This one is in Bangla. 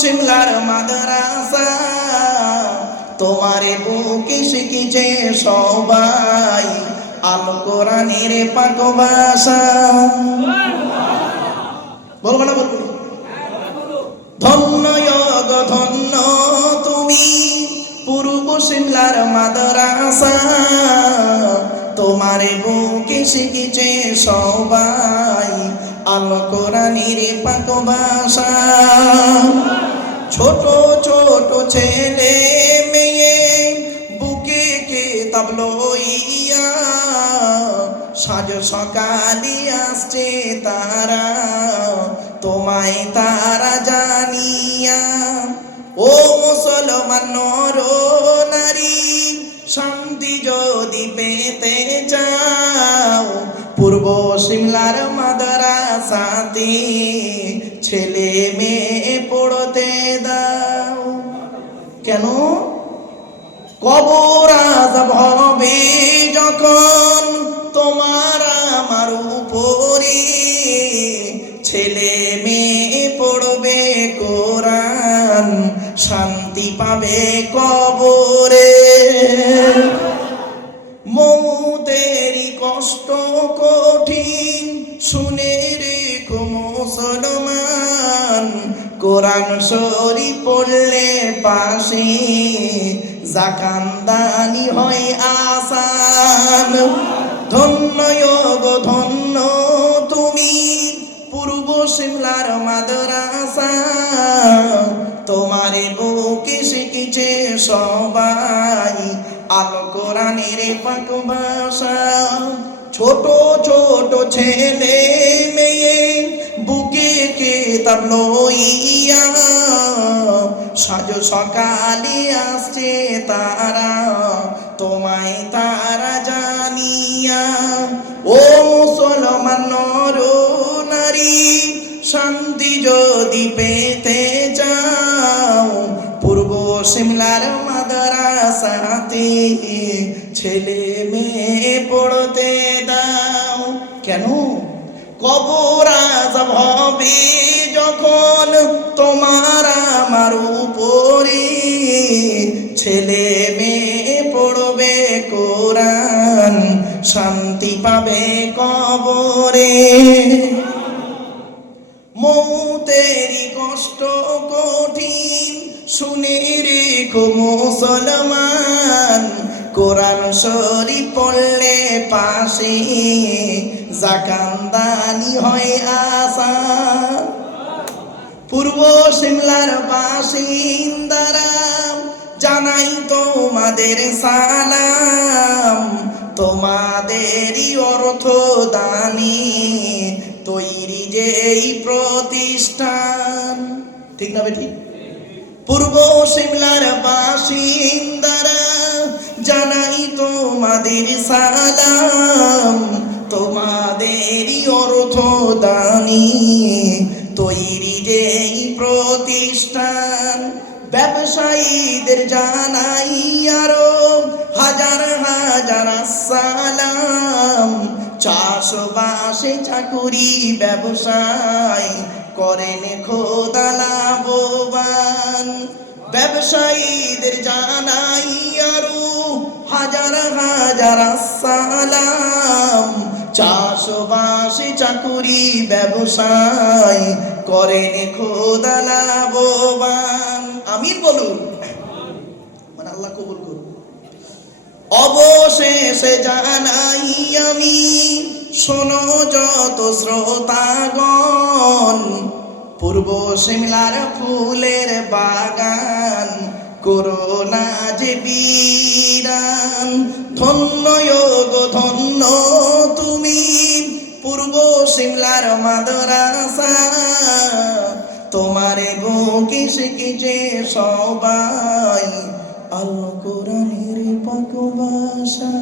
শিমলার মাদ্রাসা, তোমারে বুকে শিখেছে সবাই আল কোরআনের পাক ভাষা। বলবো না বলবো? ধন্য গো ধন্য তুমি পূর্ব শিমলার মাদ্রাসা, তোমারে বুকে শিখেছে সবাই আল কোরআনের পাক ভাষা। ছোট ছোট ছেলে মেয়ে বুকে কিতাব লইয়া, সাজ সকালে আসছে তারা তোমায় তারা জানিয়া। ও মুসলমান নর নারী, শান্তি যদি পেতে চাও পূর্ব শিমলার মাদ্রাসাতে ছেলে মেয়ে পড়তে দাও। কেন? কবর আযাব হবে যখন তোমার আমার উপরে, ছেলে মেয়ে পড়বে কোরআন শান্তি পাবে কবরে। মৌতেরই কষ্ট কঠিন শুনে রেখো মুসলমান, কোরআন শরীফ পড়লে পাশে জাকান্দানি হয় আসান। ধন্য গো ধন্য তুমি পূর্ব শিমলার মাদ্রাসা, তোমারে বুকে শিখেছে সবাই আল কোরআনের পাক ভাষা। ছোট ছোট ছেলে মেয়ে বুকে কিতাব লইয়া, সাজ সকালে আসছে তারা তোমায় তারা জানিয়া। ও মুসলমান নর নারী, শান্তি যদি পেতে চাও পূর্ব শিমলার মাদ্রাসাতে ছেলে মেয়ে পড়তে দাও। কেন? কবর আযাব হবে যখন তোমার আমার উপরে, ছেলে মেয়ে পড়বে কোরআন শান্তি পাবে কবরে। মৌতেরই কষ্ট কঠিন শুনে রেখো মুসলমান, কোরআন শরীফ পড়লে পাশে জাকান্দানি হয় আসান। পূর্ব শিমলার বাসিন্দারা জানাই তোমাদের সালাম, তোমাদেরই অর্থ দানি তৈরি যেই প্রতিষ্ঠান। ঠিক না বেঠিক? পূর্ব শিমলার বাসিন্দারা জানাই তোমাদের সালাম, তোমাদেরই অর্থ দানি তৈরি যেই প্রতিষ্ঠান। ব্যবসায়ীদের জানাই আরো হাজার হাজার আসসালাম, চাষবাসে চাকুরি ব্যবসায় করেন খোদা লাভবান। ব্যবসায়ীদের জানাই আরো হাজার হাজার আসসালাম, চাষবাসে চাকুরি ব্যবসায় করেন খোদা লাভবান। আমিন বলুন। মানে আল্লাহ কবুল করুন। অবশেষে জানাই আমি, শোনো যত শ্রোতাগণ, পূর্ব শিমলার ফুলের বাগান করোনা যে বিরান। ধন্য গো ধন্য তুমি পূর্ব শিমলার মাদ্রাসা, তোমারে বুকে শিখেছে সবাই আল কোরআনের পাক ভাষা।